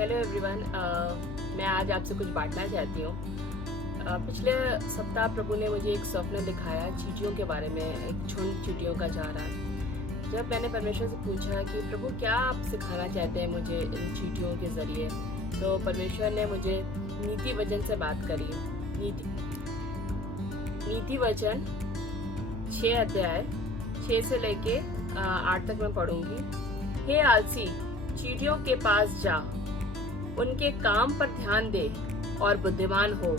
Hello everyone. मैं आज आपसे कुछ बांटना चाहती हूँ। पिछले सप्ताह प्रभु ने मुझे एक स्वप्न दिखाया चींटियों के बारे में, एक झुंड चींटियों का जा रहा। जब मैंने परमेश्वर से पूछा कि प्रभु क्या आप सिखाना चाहते हैं मुझे इन चींटियों के ज़रिए, तो परमेश्वर ने मुझे नीति वचन से बात करी। नीति वचन 6 अध्याय 6 से लेके 8 तक मैं पढ़ूंगी। हे आलसी, चींटियों के पास जा, उनके काम पर ध्यान दे और बुद्धिमान हो।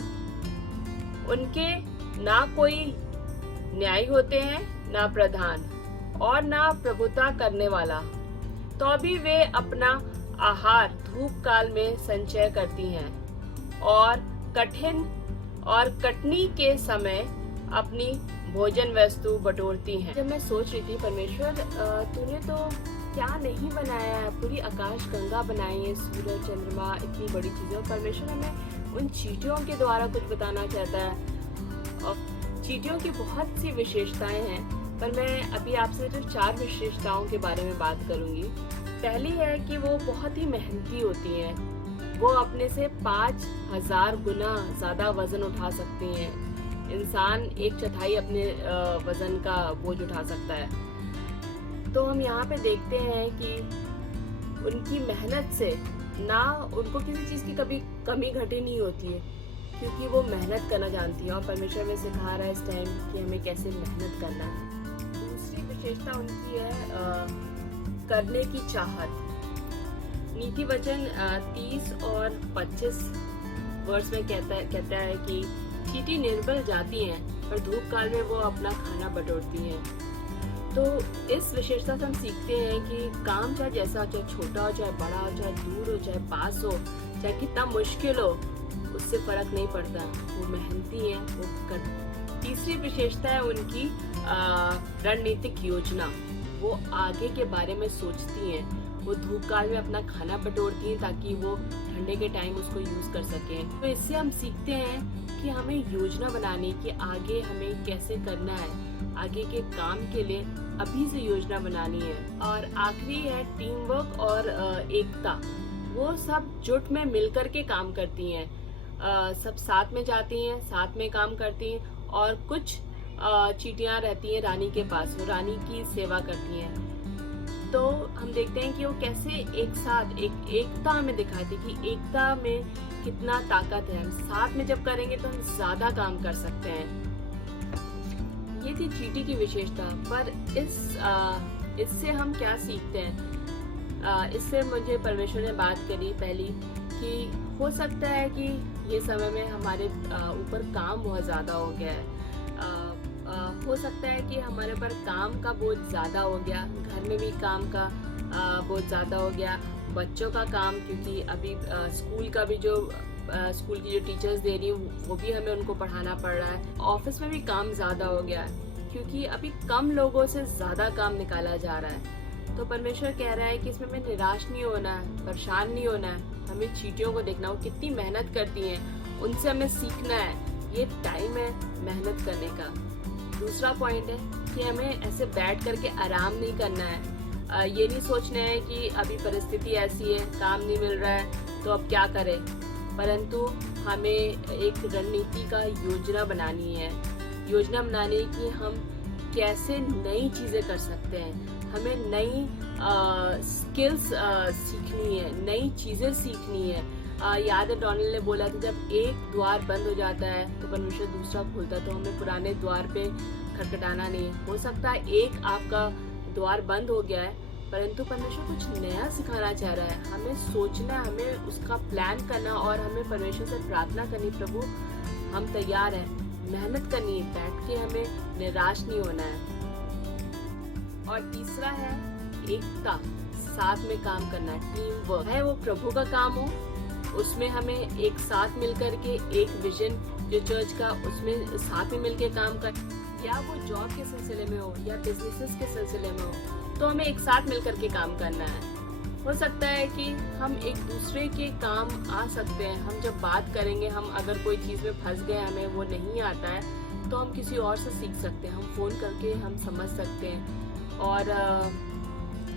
उनके ना कोई न्याय होते हैं, ना प्रधान और ना प्रभुता करने वाला, तो भी वे अपना आहार धूप काल में संचय करती हैं और कठिन और कटनी के समय अपनी भोजन वस्तु बटोरती हैं। जब मैं सोच रही थी परमेश्वर तूने तो क्या नहीं बनाया है, पूरी आकाश गंगा बनाई है, सूरज चंद्रमा, इतनी बड़ी चीजें, और परमेश्वर हमें उन चींटियों के द्वारा कुछ बताना चाहता है। और चींटियों की बहुत सी विशेषताएं हैं, पर मैं अभी आपसे जो 4 विशेषताओं के बारे में बात करूंगी। पहली है कि वो बहुत ही मेहनती होती हैं। वो अपने से 5000 गुना ज्यादा वजन उठा सकती हैं। इंसान 1/4 अपने वजन का बोझ उठा सकता है। तो हम यहाँ पे देखते हैं कि उनकी मेहनत से ना उनको किसी चीज़ की कभी कमी घटी नहीं होती है, क्योंकि वो मेहनत करना जानती है। और परमेश्वर में सिखा रहा है इस टाइम कि हमें कैसे मेहनत करना है। दूसरी विशेषता उनकी है करने की चाहत। नीति वचन 30 और 25 वर्ष में कहता है कि चींटी निर्बल जाती हैं, पर धूप काल में वो अपना खाना बटोरती हैं। तो इस विशेषता से हम सीखते हैं कि काम चाहे जैसा हो, चाहे छोटा हो, चाहे बड़ा हो, चाहे दूर हो, चाहे पास हो, चाहे कितना मुश्किल हो, उससे फर्क नहीं पड़ता। वो मेहनती है, वो तीसरी विशेषता है उनकी रणनीतिक योजना। वो आगे के बारे में सोचती हैं। वो धूप काल में अपना खाना बटोरती हैं ताकि वो ठंडे के टाइम उसको यूज कर सकें। तो इससे हम सीखते हैं कि हमें योजना बनानी, कि आगे हमें कैसे करना है, आगे के काम के लिए अभी से योजना बनानी है। और आखिरी है टीम वर्क और एकता। वो सब जुट में मिलकर के काम करती हैं, सब साथ में जाती हैं, साथ में काम करती हैं। और कुछ चींटियां रहती हैं रानी के पास, वो रानी की सेवा करती हैं। तो हम देखते हैं कि वो कैसे एक साथ एकता हमें दिखाती कि एकता में कितना ताकत है। हम साथ में जब करेंगे तो हम ज्यादा काम कर सकते हैं। ये थी चींटी की विशेषता। पर इससे हम क्या सीखते हैं? इससे मुझे परमेश्वर ने बात करी पहली कि हो सकता है कि ये समय में हमारे ऊपर काम बहुत ज़्यादा हो गया है। हो सकता है कि हमारे ऊपर काम का बोझ ज़्यादा हो गया, घर में भी काम का बोझ ज़्यादा हो गया, बच्चों का काम, क्योंकि अभी स्कूल का भी जो स्कूल की जो टीचर्स दे रही हूँ वो भी हमें उनको पढ़ाना पड़ रहा है। ऑफिस में भी काम ज़्यादा हो गया है, क्योंकि अभी कम लोगों से ज़्यादा काम निकाला जा रहा है। तो परमेश्वर कह रहा है कि इसमें हमें निराश नहीं होना है, परेशान नहीं होना है। हमें चींटियों को देखना, वो कितनी मेहनत करती हैं, उनसे हमें सीखना है। ये टाइम है मेहनत करने का। दूसरा पॉइंट है कि हमें ऐसे बैठ करके आराम नहीं करना है। ये नहीं सोचना है कि अभी परिस्थिति ऐसी है, काम नहीं मिल रहा है तो अब क्या करें, परंतु हमें एक रणनीति का योजना बनानी है। योजना बनानी है कि हम कैसे नई चीज़ें कर सकते हैं। हमें नई स्किल्स सीखनी है, नई चीज़ें सीखनी है। याद है डोनाल्ड ने बोला था जब एक द्वार बंद हो जाता है तो परमेश्वर दूसरा खोलता है। तो हमें पुराने द्वार पे खटखटाना नहीं है। हो सकता है एक आपका द्वार बंद हो गया है, परंतु परमेश्वर कुछ नया सिखाना चाह रहा है। हमें सोचना, हमें उसका प्लान करना और हमें परमेश्वर से प्रार्थना करनी, प्रभु हम तैयार हैं, मेहनत करनी है, बैठ के हमें निराश नहीं होना है। और तीसरा है एकता, साथ में काम करना, टीम वर्क है। वो प्रभु का काम हो, उसमें हमें एक साथ मिलकर के एक विजन जो चर्च का, उसमें साथ में मिलकर काम कर, या वो जॉब के सिलसिले में हो या बिजनेसेस के सिलसिले में हो, तो हमें एक साथ मिलकर के काम करना है। हो सकता है कि हम एक दूसरे के काम आ सकते हैं। हम जब बात करेंगे, हम अगर कोई चीज़ में फंस गए, हमें वो नहीं आता है, तो हम किसी और से सीख सकते हैं। हम फ़ोन करके हम समझ सकते हैं। और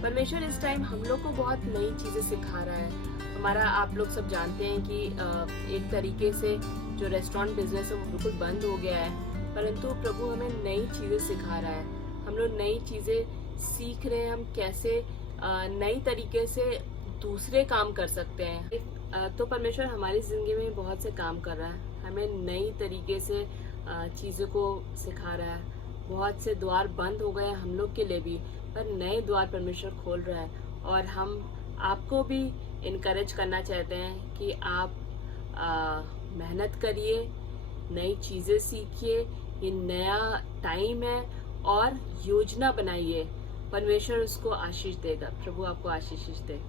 परमेश्वर इस टाइम हम लोग को बहुत नई चीजें सिखा रहा है। हमारा आप लोग सब जानते हैं कि एक तरीके से जो रेस्टोरेंट बिजनेस है वो बिल्कुल बंद हो गया है, परंतु प्रभु हमें नई चीजें सिखा रहा है। हम लोग नई चीजें सीख रहे हैं, हम कैसे नई तरीके से दूसरे काम कर सकते हैं। तो परमेश्वर हमारी जिंदगी में बहुत से काम कर रहा है, हमें नई तरीके से चीज़ों को सिखा रहा है। बहुत से द्वार बंद हो गए हम लोग के लिए भी, पर नए द्वार परमेश्वर खोल रहा है। और हम आपको भी इनकरेज करना चाहते हैं कि आप मेहनत करिए, नई चीज़ें सीखिए। ये नया टाइम है और योजना बनाइए। परमेश्वर उसको आशीष देगा। प्रभु आपको आशीष दे।